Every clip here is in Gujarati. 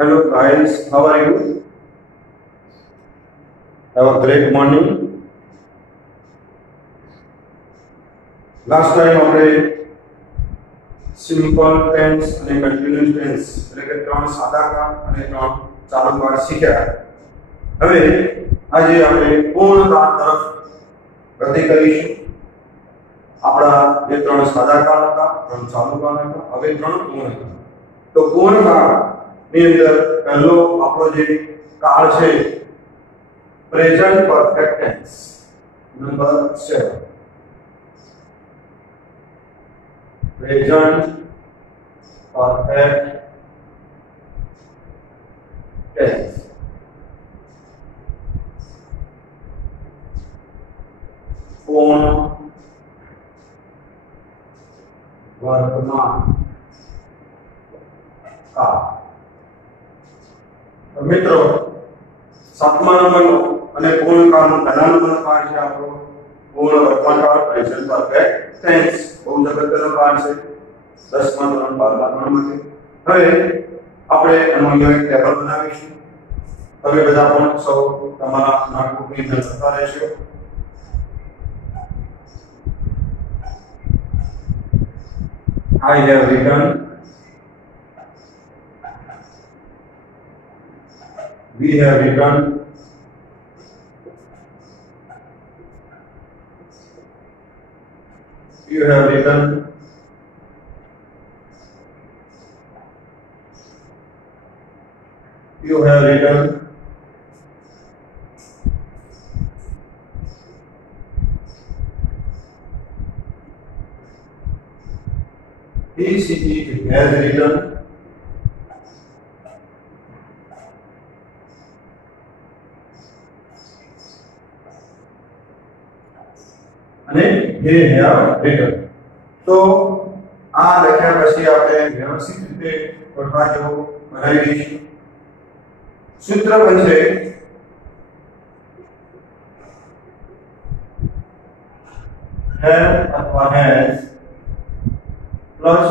Hello guys, how are you? Have a great morning. Last time આપણે સિમ્પલ ટેન્સ અને કન્ટિન્યુઅસ ટેન્સ એટલે કે ત્રણ સાદા કાળ અને ત્રણ ચાલુ કાળ શીખ્યા. હવે આજે આપણે પૂર્ણ કાળ તરફ ગતિ કરીશું. આપણા જે ત્રણ સાદા કાળ હતા, ત્રણ ચાલુ કાળ હતા, હવે ત્રણ પૂર્ણ કાળ. તો પૂર્ણ કાળ ની અંદર પહેલો આપણો જે કાળ છે present perfect tense number 7. Present perfect tense. पूर्ण वर्तमान काल. तो मित्रों, 7મા નંબરનો અને પૂર્ણ કાળનો પહેલા નંબરનો પાઠ છે આપણો પૂર્ણ વર્તમાન કાળ પ્રેઝન્ટ પરફેક્ટ ટેન્સ. बहुत अगत्यનો પાઠ છે 10મા ધોરણ 12મા ધોરણ માટે. હવે આપણે એનો એક ટેબલ બનાવીશું. તમે બધા પણ સૌ તમારા નોટબુકની અંદર લખતા રહેશો. I have written, we have written, you have written, you have written, he has written, અને they have written. તો આ લખ્યા પછી આપણે વ્યવસ્થિત રીતે ગોઠવા જેવું બનાવી દઈશું. સૂત્ર બનશે have અથવા has પ્લસ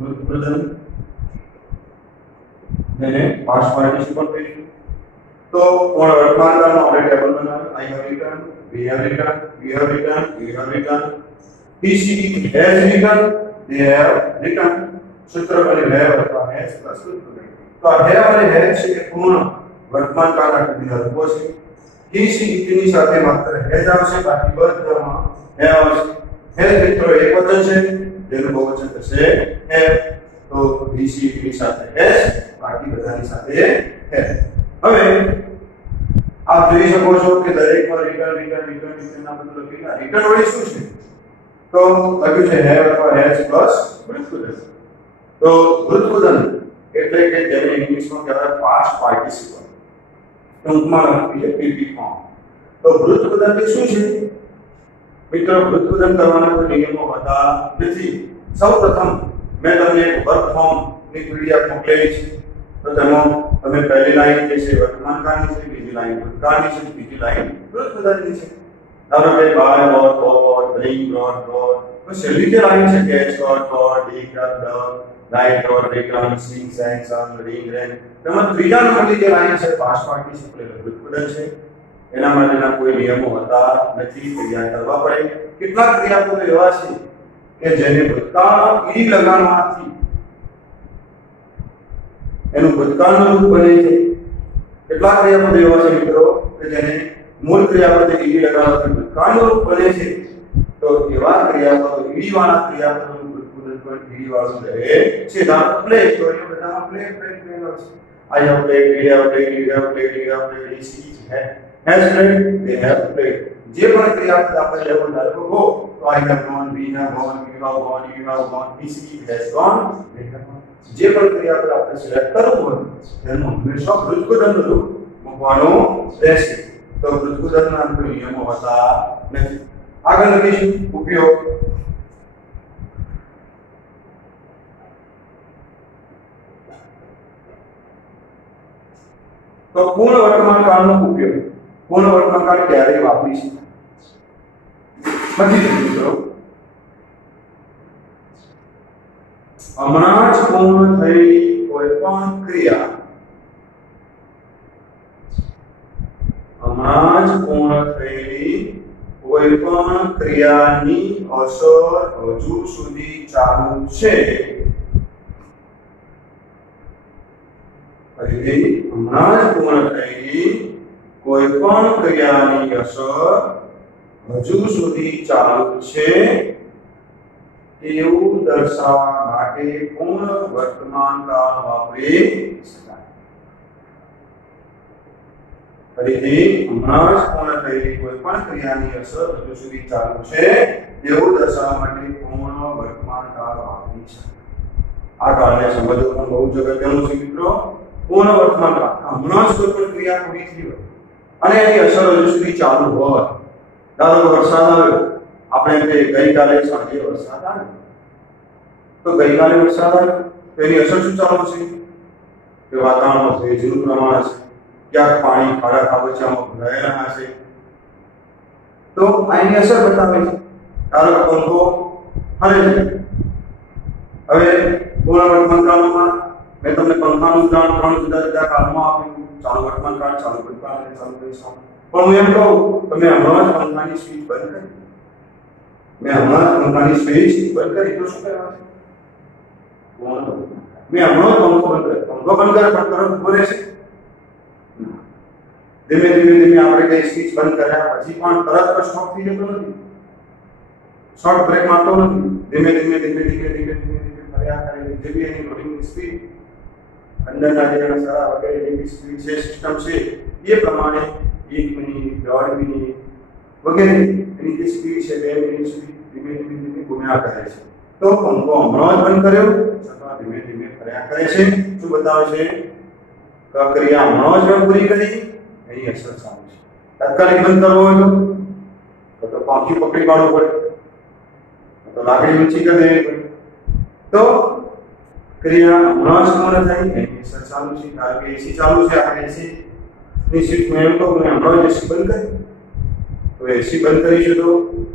વૃદ્ધપદન જેને પાસ્ટ પાર્ટિસિપલ કહીશું. तो पूर्ण वर्तमान काल આપણે ટેબલ બનાવ્યું. I have written, we have written, we have written, we have written, he has written, they have written. સૂત્ર બને have અથવા has પ્લસ વૃદ્ધપદન. તો આ have અને has છે એ પૂર્ણ વર્તમાન કાળના વિધારકો છે. ની સાથે માત્ર has આવશે, બાકી બધામાં have આવશે. has મિત્રો એક વચન છે જેનું બહુવચન થશે have. તો ની સાથે has, બાકી બધાની સાથે have. હવે આપ જોઈ શકો છો કે દરેકમાં રિટર્ન ના બદલે લખેલા રિટર્ન વળી શું છે? તો લખ્યું છે have અથવા has પ્લસ વૃદ્ધપદન. તો વૃદ્ધપદન એટલે કે જેને ઇંગ્લિશમાં કહેવાય પાસ્ટ પાર્ટિસિપલ, ટૂંકમાં લખી છે PP ફોર્મ. તો વૃદ્ધપદન એટલે શું છે? મિત્રો, વૃદ્ધપદન કરવાના કોઈ નિયમો હોતા નથી. સૌપ્રથમ મેં તમને એક વર્ક ફોર્મ ની PDF મોકલેલી છે. તો તેમાં તમે પહેલી લાઈન જે છે વર્તમાન કાળની છે, બીજી લાઈન ભૂતકાળની છે, ત્રીજી લાઈન વૃદ્ધપદનની છે. ધારો કે buy bought bring brought brought. તો છેલ્લી જે લાઈન છે catch caught dig dug light ડોટ return sing sang sung ring rang. તેમાં ત્રીજા નંબરની જે લાઈન છે પાસ્ટ પાર્ટિસિપલ એટલે વૃદ્ધપદન છે. એના માટેના કોઈ નિયમો હોતા નથી, ક્રિયા કરવા પડે. કેટલાક ક્રિયાપદો એવા છે કે જેને ભૂતકાળમાં ઈ લગાડવાથી એનું ભૂતકાળનું રૂપ બને છે. કેટલાક ક્રિયાપદો એવા છે મિત્રો કે જેને મૂળ ક્રિયાપદે ઈ લગાડવાથી ભૂતકાળનું રૂપ બને છે. તો એવા ક્રિયાપદો ઈ વાળા ક્રિયાપદોનું ભૂતપૂર્વ પણ ઈ વાળું રહે છે. ધારો પ્લે, તો એ બધામાં પ્લે આવશે. I have played, we have played, you have played, you have played, he has played, they have played. જે પણ ક્રિયાપદ આપણે લેવું ધારો હો તો I have gone, we have gone, you have gone, he has gone, they have gone. જે પણ ક્રિયાપદ આપણે સિલેક્ટ કરવું હોય તેનું હંમેશા વૃદ્ધપદનનું રૂપ મૂકવાનું રહેશે. તો વૃદ્ધપદનના કોઈ નિયમો હોતા નથી. આગળ લખીશું ઉપયોગ. તો પૂર્ણ વર્તમાન કાળનો ઉપયોગ. પૂર્ણ વર્તમાન કાળ ક્યારે વાપરીશું? બધી મિત્રો હમણાં જ પૂર્ણ થયેલી કોઈ પણ ક્રિયા, હમણાં જ પૂર્ણ થયેલી કોઈ પણ ક્રિયાની અસર હજુ સુધી ચાલુ છે. ફરીથી, હમણાં જ પૂર્ણ થયેલી કોઈ પણ ક્રિયાની અસર હજુ સુધી ચાલુ છે તેવું દર્શાવવા માટે પૂર્ણ વર્તમાન કાળ વાપરી શકાય. ફરીથી, હમણાં જ પૂર્ણ થયેલી કોઈ પણ ક્રિયાની અસર હજુ સુધી ચાલુ છે તેવું દર્શાવવા માટે પૂર્ણ વર્તમાન કાળ વાપરી શકાય. આ કાળને સમજવું પણ બહુ જ અગત્યનું છે મિત્રો. પૂર્ણ વર્તમાન કાળ, હમણાં જ કોઈ પણ ક્રિયા પૂરી થઈ હોય અને એની અસર હજુ સુધી ચાલુ હોય. ધારો કે વરસાદ આવ્યો, આપણે ગઈકાલે સાંજે વરસાદ આવ્યો, તો ગઈકાલે વરસાદ આવ્યો તો એની અસર શું ચાલુ છે કે વાતાવરણમાં ભેજનું પ્રમાણ હશે, ક્યાંક પાણી ખાડા ખાબોચિયામાં ભરાયેલા હશે, તો આની અસર બતાવે છે. ધારો કે પંખો ફરે છે. હવે પૂર્ણ વર્તમાન કાળમાં મેં તમને પંખાનું ઉદાહરણ 3 જુદા જુદા કાળમાં આપ્યું. ચાલુ વર્તમાન કાળ, ચાલુ ભૂતકાળ અને ચાલુ ભવિષ્યકાળ. પણ હું એમ કહું, તમે હમણાં જ પંખાની સ્વિચ બંધ કરી, મેં હમણાં જ પંખાની સ્વિચ બંધ કરી તો શું કહેવાય? મેં હમણાં જ પંખો બંધ કર્યો, પંખો બંધ કર્યો પણ તરત ઉભો રહેશે? ધીમે ધીમે આપણે કઈ સ્વિચ બંધ કર્યા પછી પણ તરત સ્ટોપ થઈ જતો નથી, શોર્ટ બ્રેક મારતો નથી. ધીમે ધીમે ફર્યા કરે. જેવી એની લોડિંગની સ્પીડ, અંદરના જે સારા વગેરે જેવી સ્પીડ છે, સિસ્ટમ છે, એ પ્રમાણે 1 મિનિટ, 1.5 મિનિટ વગેરે એની જે સ્પીડ છે 2 મિનિટ સુધી ધીમે ધીમે ઘૂમ્યા કરે છે. તો પંખો હમણાં જ બંધ કર્યો છતાં ધીમે ધીમે ફર્યા કરે છે. શું બતાવે છે? ક્રિયા હમણાં જ પૂરી કરી, એની અસર ચાલુ છે. તાત્કાલિક બંધ કરવો હોય તો પાંખી પકડી પાડવું પડે, તો લાકડી ઊંચી કરી દેવી પડે. તો ક્રિયા હમણાં જ પૂર્ણ થઈ, એની અસર ચાલુ છે. કારણ કે એસી ચાલુ છે, આપણે એસી ની સ્વિચ મેં એમ કહું કે હમણાં જ એસી બંધ કરી, તો એસી બંધ કરીશું તો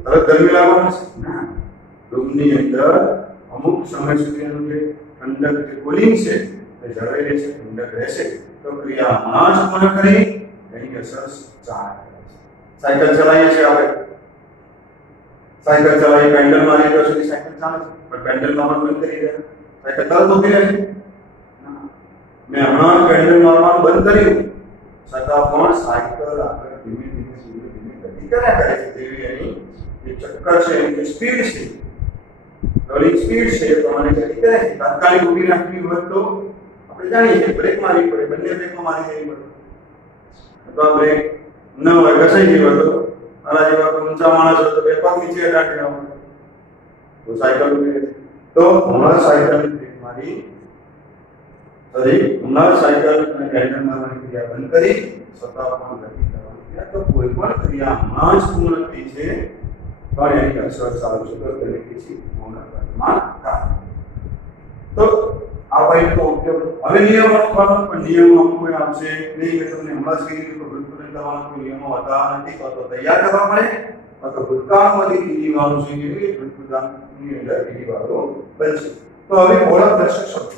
તરત ગરમી લાગવાની છે ના. રૂમની અંદર અમુક સમય સુધી એનું જે ઠંડક, જે કુલિંગ છે એ જળવાઈ રહેશે, ઠંડક રહેશે. તો ક્રિયા હમણાં જ પૂર્ણ કરી, એની અસર ચાલે છે. સાયકલ ચલાવીએ છીએ આપણે, સાયકલ ચલાવી પેન્ડલ મારીએ તો સુધી સાયકલ ચાલે છે, પણ પેન્ડલ મારવાનું બંધ કરી દે, સાયકલ તરત ઊભી રહેશે? મેં હમણાં પેન્ડલ મારવાનું બંધ કર્યું છતાં પણ સાયકલ આગળ ધીમે ધીમે ગતિ કર્યા કરે છે. જેવી એની જે ચક્કર છે, એની જે સ્પીડ છે, રોલિંગ સ્પીડ છે, એ પ્રમાણે ગતિ કરે છે. તાત્કાલિક ઊભી રાખવી હોય તો આપણે જાણીએ છીએ બ્રેક મારવી પડે, બંને બ્રેકો મારી દેવી પડે. અથવા બ્રેક ન હોય, ઘસાઈ ગઈ હોય તો આના જેવા કોઈ ઊંચા માણસ હોય તો બે પગ નીચે અડાડી દેવા પડે, તો સાયકલ ઊભી રહે. તો હમણાં સાયકલ બ્રેક મારી, હમણાં સાયકલ અને પેન્ડલ મારવાની ક્રિયા બંધ કરી, છતાં પણ ગતિ કરવાની ક્રિયા. તો કોઈ પણ ક્રિયા હમણાં જ પૂર્ણ થઈ છે પણ એની અસર ચાલુ છે, તો તેને કહીએ પૂર્ણ વર્તમાન કાળ. તો આ પોઈન્ટનો ઉપયોગ હવે નિયમો લખવાનો, પણ નિયમો અમુક કોઈ આવશે નહીં. મેં તમને હમણાં જ કીધું કે ભૂતપૂર્વ કરવાના કોઈ નિયમો હતા નથી, તો તૈયાર કરવા પડે. તો ભૂતકાળમાંથી ટીવી વાળું છે કે ભૂતપૂર્વની અંદર ટીવી વાળું બનશે. તો હવે ઓળખ દર્શક શબ્દો.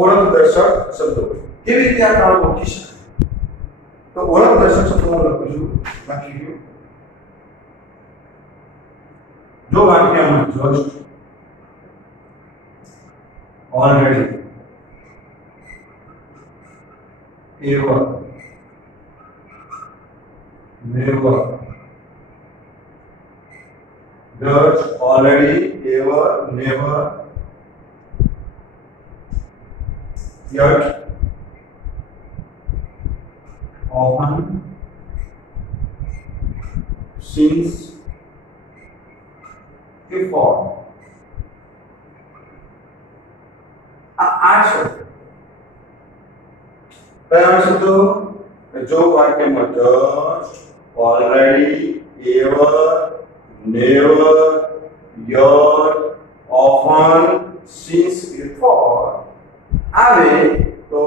ઓળખ દર્શક શબ્દો કેવી રીતે આ કાળ ઓળખી શકાય? તો ઓળખ દર્શક શબ્દો હું લખું છું, લખી દઉં. જો વાક્યમાં just, already, ever, never, just, already, ever, never, yet, often, since, before. આ શબ્દ કયા શબ્દો? જો વાક્યમાં just, already, ever, never, yet, often, since, before આવે તો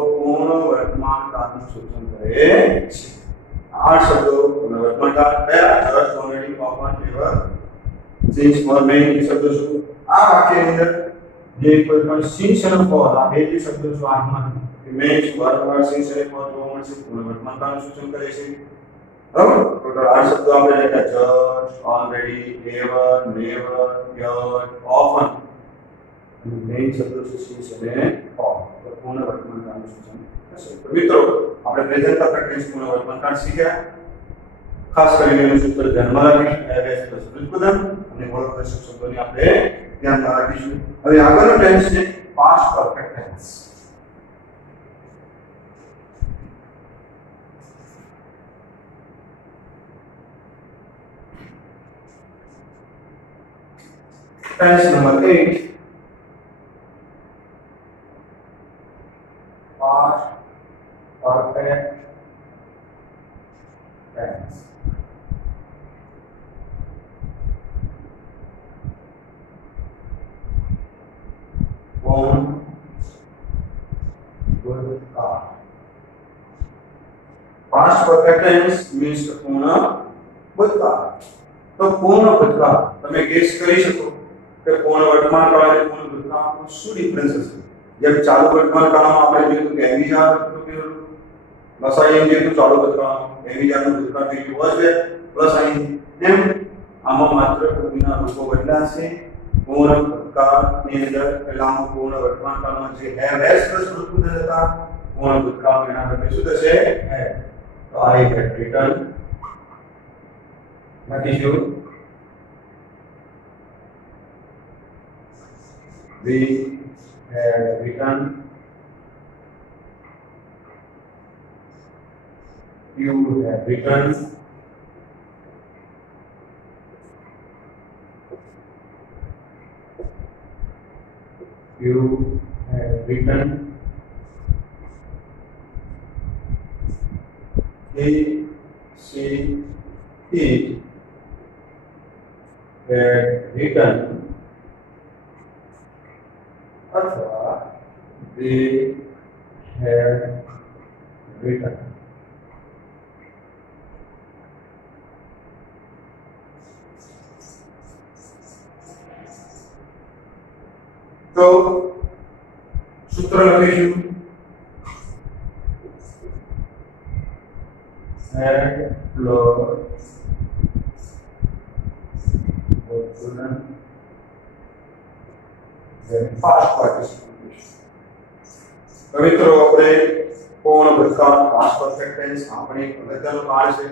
since for main શબ્દો શું આ વાક્યની અંદર જે કોઈ પણ since અને for આ બે જે શબ્દો શું આમાં મેં વારંવાર since અને for જોવા મળશે પૂર્ણ વર્તમાન કાળનું સૂચન કરે છે બરાબર ટોટલ 8 શબ્દો આપણે લખ્યા just already ever never yet often main શબ્દો છે since અને for તો પૂર્ણ વર્તમાન કાળનું સૂચન થશે તો મિત્રો આપણે પ્રેઝન્ટ પરફેક્ટ ટેન્સ પૂર્ણ વર્તમાન કાળ શીખ્યા ખાસ કરીને એનું સૂત્ર ધ્યાનમાં રાખીશું have has પ્લસ વૃદ્ધિપદમ અને મૂળભૂત શબ્દોની આપણે ધ્યાનમાં રાખીશું હવે આગળનો ટેન્સ છે past perfect tense tense number 8 past perfect tense पूर्ण भूतकाल past perfect tense means पूर्ण भूतकाल तो पूर्ण भूतकाल તમે ગેસ કરી શકો કે પૂર્ણ વર્તમાન કાળ અને પૂર્ણ ભૂતકાળમાં શું ડિફરન્સ હશે જેમ ચાલુ વર્તમાન કાળમાં આપણે જોયું કે એમિજા પ્લસ આઈ જે ચાલુ ભૂતકાળમાં એમિજાનું ભૂતકાળ થઈ ગયું હશે પ્લસ આઈ એમ આમાં માત્ર ભૂમિના રૂપો બદલાશે પૂર્ણ ભૂતકાળની અંદર પહેલામાં પૂર્ણ વર્તમાન કાળમાં જે have has પ્લસ વૃદ્ધિપદ હતા પૂર્ણ ભૂતકાળમાં એના બદલે શું થશે have તો I had written લખીશું we had written you have written you have written he she it had written अथवा they had written तो सूत्र लखीशु had plus past participle तो मित्रों આપણે પૂર્ણ ભૂતકાળ past perfect tense આપણે અગત્યનો કાળ છે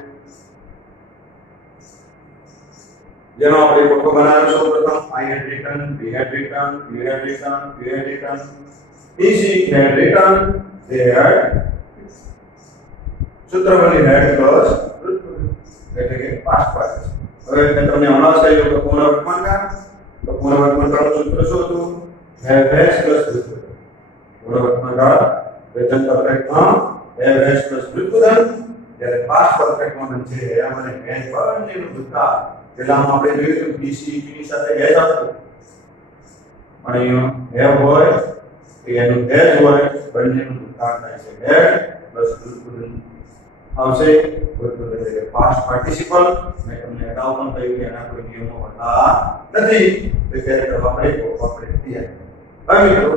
જેનો આપણે ફોટો બનાવ્યો સૌપ્રથમ I had written we had written you had written we had written he she had written they had સૂત્ર બની had plus એટલે કે past participle હવે મેં તમને હમણાં જ કહ્યું કે પૂર્ણ વર્તમાન કાળ તો પૂર્ણ વર્તમાન કાળનું સૂત્ર શું હતું have has plus વૃદ્ધિપદ પૂર્ણ વર્તમાન કાળ પ્રેઝન્ટ પરફેક્ટમાં have has plus વૃદ્ધિપદ જ્યારે પાસ્ટ પરફેક્ટમાં બનશે એમાં has બંનેનું ભૂતકાળ પહેલામાં આપણે જોયું કે BC ની સાથે has આવતો પણ અહીંયા have હોય તો એનું has હોય બંનેનું ભૂતકાળ થાય છે had plus વૃદ્ધિપદ આવશે વૃદ્ધિપદ એટલે પાસ્ટ પાર્ટિસિપલ મેં તમને અગાઉ પણ કહ્યું કે એના કોઈ નિયમો હોતા નથી તો ત્યારે કરવા પડે તો આપણે તૈયાર હવે મિત્રો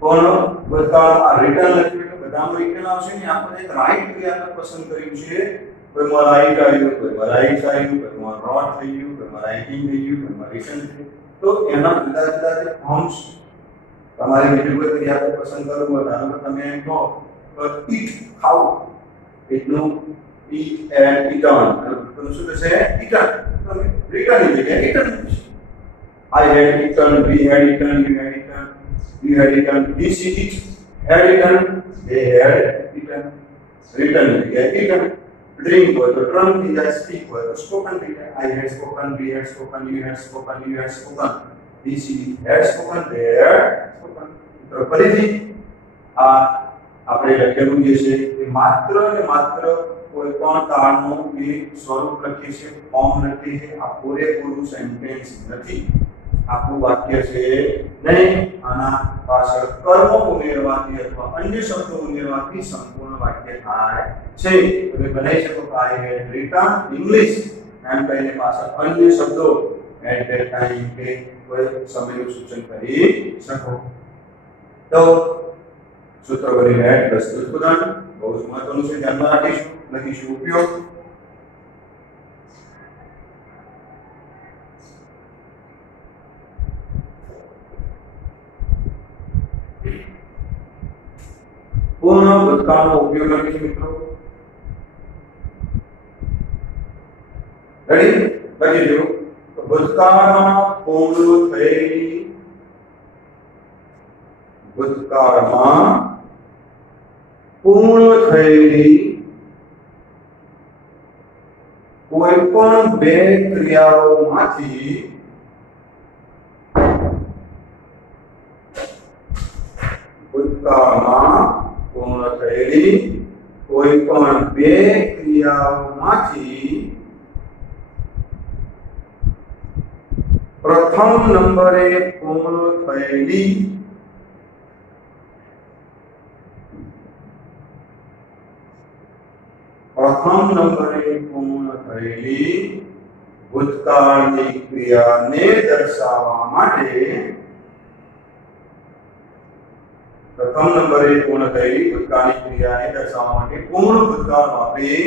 પૂર્ણ ભૂતકાળ આ રિટર્ન લખ્યું એટલે બધામાં રિટર્ન આવશે ને આપણે એક રાઈટ ક્રિયાપદ પસંદ કર્યું છે કોઈમાં રાઈટ આવ્યું કોઈમાં રાઈટ આવ્યું કોઈમાં રોટ થઈ ગયું કોઈમાં રાઇટિંગ થઈ ગયું કોઈમાં રિટર્ન થઈ તો એના જુદા જુદા જે ફોર્મ્સ તમારે બીજું કોઈ ક્રિયાપદ પસંદ કરવું હોય ધારો કે તમે એમ કહો ઈટ ખાવું એટલું ઈટ એન્ડ ઈટર્ન તો શું થશે ઈટર્ન તમે રિટર્ન ની જગ્યાએ ઈટર્ન મૂકશો I had eaten, we had eaten, you had eaten, you had eaten, he she it had eaten, they had eaten, written eaten, drink was the drunk, he had speak was the spoken, I had spoken, we had spoken, you had spoken, you had spoken, he she had spoken, they had spoken. તો ફરીથી આપણે લખેલું જે છે એ માત્ર ને માત્ર કોઈ પણ કાળનું એક સ્વરૂપ લખીએ છીએ ફોર્મ લખીએ છીએ આ પૂરેપૂરું સેન્ટેન્સ નથી આખું વાક્ય છે નહીં આના પાછળ કર્મ ઉમેરવાથી અથવા અન્ય શબ્દો ઉમેરવાથી સંપૂર્ણ વાક્ય થાય છે તમે બનાવી શકો કે I had written English એમ કહીને પાછળ અન્ય શબ્દો એટ ધેટ ટાઈમ કે કોઈ સમયનું સૂચન કરી શકો. તો સૂત્ર ભરી એટ પ્લસ ઉત્પાદન બહુ જ મહત્વનું છે, ધ્યાનમાં રાખીશું. લખીશું ઉપયોગ. પૂર્ણ ભૂતકાળનો ઉપયોગ લખીશું મિત્રો. રેડી? લખીજો. ભૂતકાળમાં પૂર્ણ થયેલી કોઈ પણ બે ક્રિયાઓમાંથી પ્રથમ નંબરે પૂર્ણ થયેલી ભૂતકાળની ક્રિયાને દર્શાવવા માટે પ્રથમ નંબરે પૂર્ણ થયેલી ભૂતકાળની ક્રિયાને દર્શાવવા માટે પૂર્ણ ભૂતકાળ વાપરી.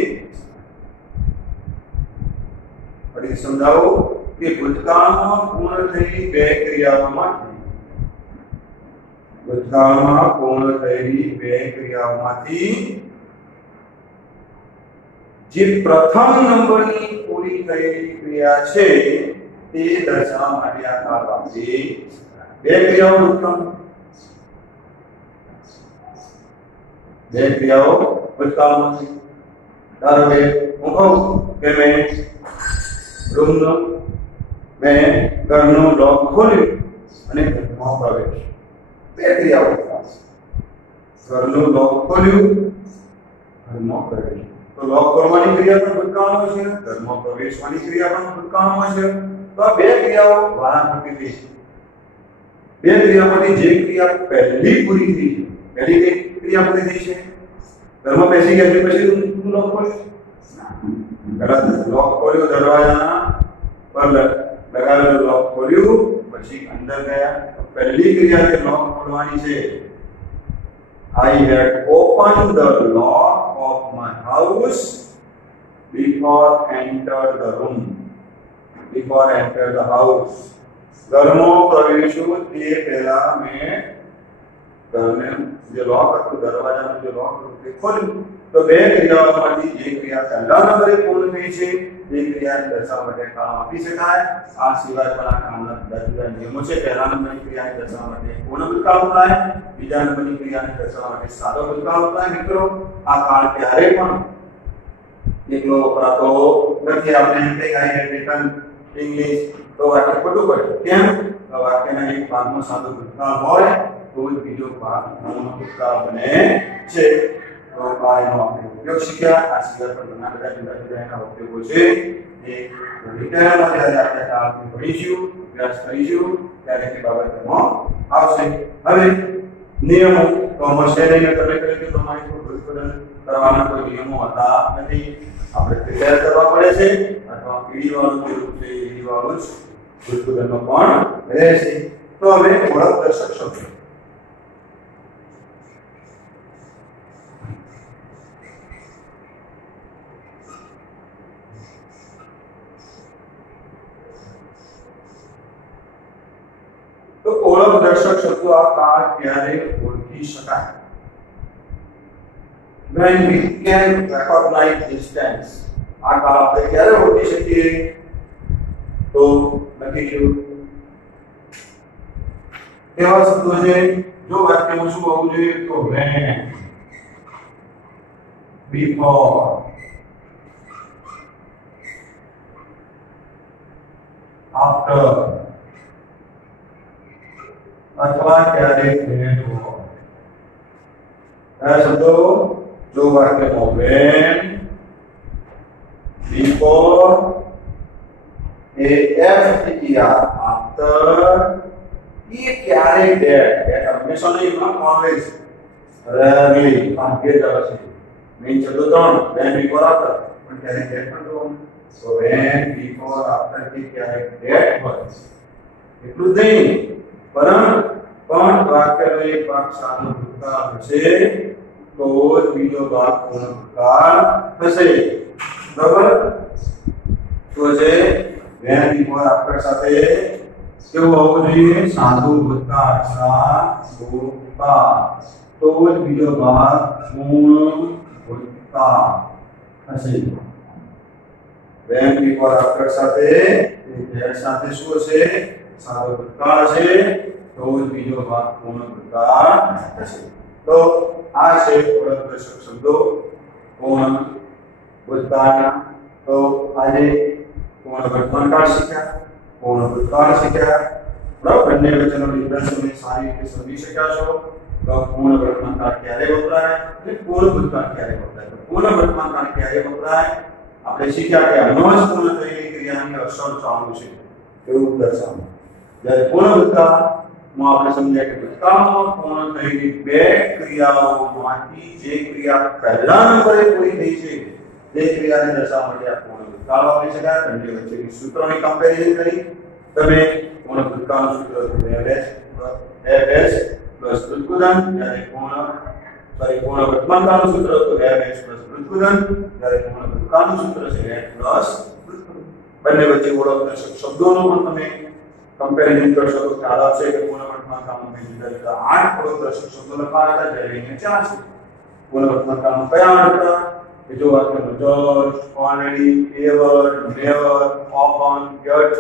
ફરી સમજાવો કે ભૂતકાળમાં પૂર્ણ થયેલી બે ક્રિયાઓમાંથી જે પ્રથમ નંબરની પૂરી થયેલી ક્રિયા છે તે દર્શાવવા માટે આ કાળ વાપરી. બે ક્રિયાઓ ભૂતકાળમાંથી. ધારો કે હું કહું કે મેં ઘરનું લોક ખોલ્યું અને ઘરમાં પ્રવેશ. બે ક્રિયાઓ. ઘરનું લોક ખોલ્યું, ઘરમાં પ્રવેશ. તો લોક ખોલવાની ક્રિયા પણ ભૂતકાળમાં છે, ઘરમાં પ્રવેશવાની ક્રિયા પણ ભૂતકાળમાં છે. તો આ બે ક્રિયાઓ વારાફરતી થઈ છે. બે ક્રિયામાંથી જે ક્રિયા પહેલી પૂરી થઈ છે, પહેલી કઈ ક્રિયા પૂરી થઈ છે? ઘરમાં બેસી ગયા છે પછી તું લોક ખોલ્યો? પહેલા લોક ખોલ્યો, દરવાજાના પર લગાવેલો લોક ખોલ્યું, પછી અંદર ગયા. પહેલી ક્રિયા જે લોક ખોલવાની છે, I had opened the lock of my house before entered the room. Before entered the house. ઘરમાં પ્રવેશ્યો તે પહેલા મેં ઘરને જે લોક હતું, દરવાજાનું જે લોક હતું તે ખોલ્યું. તો બે ક્રિયાઓમાંથી જે ક્રિયા પહેલા નંબરે પૂર્ણ થઈ છે તે ક્રિયાને દર્શાવવા માટે કામ આપી શકાય. આ સિવાય પણ આ કામના જુદા જુદા નિયમો છે. પહેલા નંબરની ક્રિયાને દર્શાવવા માટે પૂર્ણ ભૂતકાળ વપરાય, બીજા નંબરની ક્રિયાને દર્શાવવા માટે સાદો ભૂતકાળ વપરાય. મિત્રો, આ કાળ ક્યારે પણ એકલો વપરાતો નથી. આપણે એમ કહીએ આઈ હેડ રિટન ઇંગ્લિશ તો વાક્ય ખોટું પડે. કેમ? વાક્યના એક ભાગમાં સાદો ભૂતકાળ હોય તો જ બીજો ભાગ પૂર્ણ ભૂતકાળ બને છે. તો આનો આપણે ઉપયોગ શીખ્યા. આ સિવાય પણ ઘણા બધા જુદા જુદા એના ઉપયોગો છે. એ ડિટેલમાં જ્યારે આપણે કાળને ભણીશું, અભ્યાસ કરીશું ત્યારે તે બાબત એમાં આવશે. હવે નિયમો તો મળશે નહીં. તમે કહ્યું કે તમારી ભૂતકાળ કરવાના કોઈ નિયમો હતા નથી. આપણે તૈયાર કરવા પડે છે અથવા પીડી વાળું જે રૂપ છે એ વાળું જ ભૂતકાળનો પણ રહેશે. તો હવે ઓળખ દર્શક શબ્દો. તો ઓળખ દર્શક શબ્દો આ કાળ ક્યારે ઓળખી શકાય? When we can recognize distance. આ કાળ આપણે ક્યારે ઓળખી શકીએ? તો લખીશું એવા શબ્દો છે. જો વાક્યમાં શું હોવું જોઈએ? તો when, before, after અથવા ક્યારેક થયેલું હોય. આ શબ્દો જો વાક્યમાં when, before, after, એ ક્યારેક that હંમેશા નહીં, always, rarely, ભાગ્યે જ આવે છે. મેઇન શબ્દો ત્રણ, when, before, after, પણ ક્યારેક that પણ જોવાનું. So when, before, after કે ક્યારે that હોય એટલું જ નહીં પણ વાક્યનો એક ભાગ સાદો ભૂતકાળ હશે તો જ બીજો ભાગ પૂર્ણ ભૂતકાળ હશે બરાબર તો છે when, before, after સાથે કેવું હોવું જોઈએ સાદું ભૂતકાળ તો જ બીજો ભાગ પૂર્ણ ભૂતકાળ હશે when, before, after સાથે that સાથે શું હશે સાદો ભૂતકાળ છે તો જ બીજો ભાગ પૂર્ણ ભૂતકાળ હશે તો આ છે ઓળખદર્શક શબ્દો પૂર્ણ ભૂતકાળના તો આજે પૂર્ણ વર્તમાનકાળ શીખ્યા પૂર્ણ ભૂતકાળ શીખ્યા બરાબર બંને વચ્ચેનો ડિફરન્સ તમે સારી રીતે સમજી શક્યા છો તો પૂર્ણ વર્તમાનકાળ ક્યારે વપરાય અને પૂર્ણ ભૂતકાળ ક્યારે વપરાય તો પૂર્ણ વર્તમાનકાળ ક્યારે વપરાય આપણે શીખ્યા કે હમણાં જ પૂર્ણ થયેલી ક્રિયાની અસર ચાલુ છે એવું દર્શાવવું જ્યારે પૂર્ણ ભૂતકાળમાં આપણે સમજ્યા કે ભૂતકાળમાં પૂર્ણ થયેલી બે ક્રિયાઓમાંથી જે ક્રિયા પહેલા નંબરે પૂરી થઈ છે તે ક્રિયાને દર્શાવવા માટે આ પૂર્ણ ભૂતકાળ વાપરી શકાય બંને વચ્ચેની સૂત્રોની કમ્પેરિઝન કરી તમે પૂર્ણ ભૂતકાળનું સૂત્ર have has પ્લસ વૃત્તગુદન જ્યારે પૂર્ણ વર્તમાનકાળનું સૂત્ર તો have has પ્લસ વૃત્તગુદન જ્યારે પૂર્ણ ભૂતકાળનું સૂત્ર છે had પ્લસ વૃત્તગુદન બંને વચ્ચે ઓળખદર્શક શબ્દોનો પણ તમે કમ્પેરિઝન કરશો તો ખ્યાલ આવશે કે પૂર્ણ વર્તમાનકાળમાં મેં જુદા જુદા 8 ઓળખદર્શક શબ્દો લખાયા હતા જ્યારે અહીંયા 4 છે પૂર્ણ વર્તમાનકાળમાં કયા 8 હતા કે જો વાક્યનો just, already, ever, never, often, yet,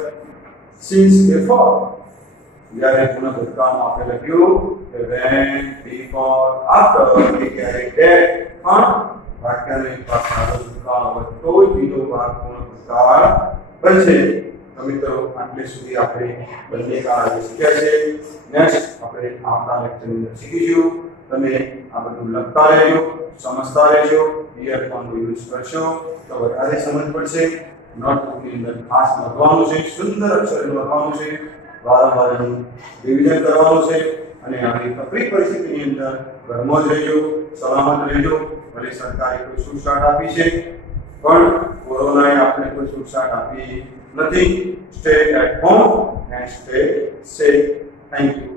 since, before જ્યારે પૂર્ણ ભૂતકાળમાં આપણે લખ્યું કે when, before, after કે ક્યારે that પણ વાક્યનો એક ભાગ સાદો ભૂતકાળ હોય તો જ બીજો ભાગ પૂર્ણ ભૂતકાળ બનશે તો મિત્રો આટલે સુધી આપણે બંને કાળ શીખ્યા છે નેક્સ્ટ આપણે આવતા લેક્ચરની અંદર શીખીશું તમે આ બધું લખતા રહેજો સમજતા રહેજો ઇયરફોનનો યુઝ કરશો તો વધારે સમજ પડશે નોટબુકની અંદર ખાસ લખવાનું છે સુંદર અક્ષરે લખવાનું છે વારંવાર એનું રિવિઝન કરવાનું છે અને આવી તકલીફ પરિસ્થિતિની અંદર ઘરમાં જ રહેજો સલામત રહેજો ભલે સરકારે કોઈ છૂટછાટ આપી છે પણ કોરોનાએ આપણે કોઈ છૂટછાટ આપી નથી. Stay at home and stay safe. Thank you.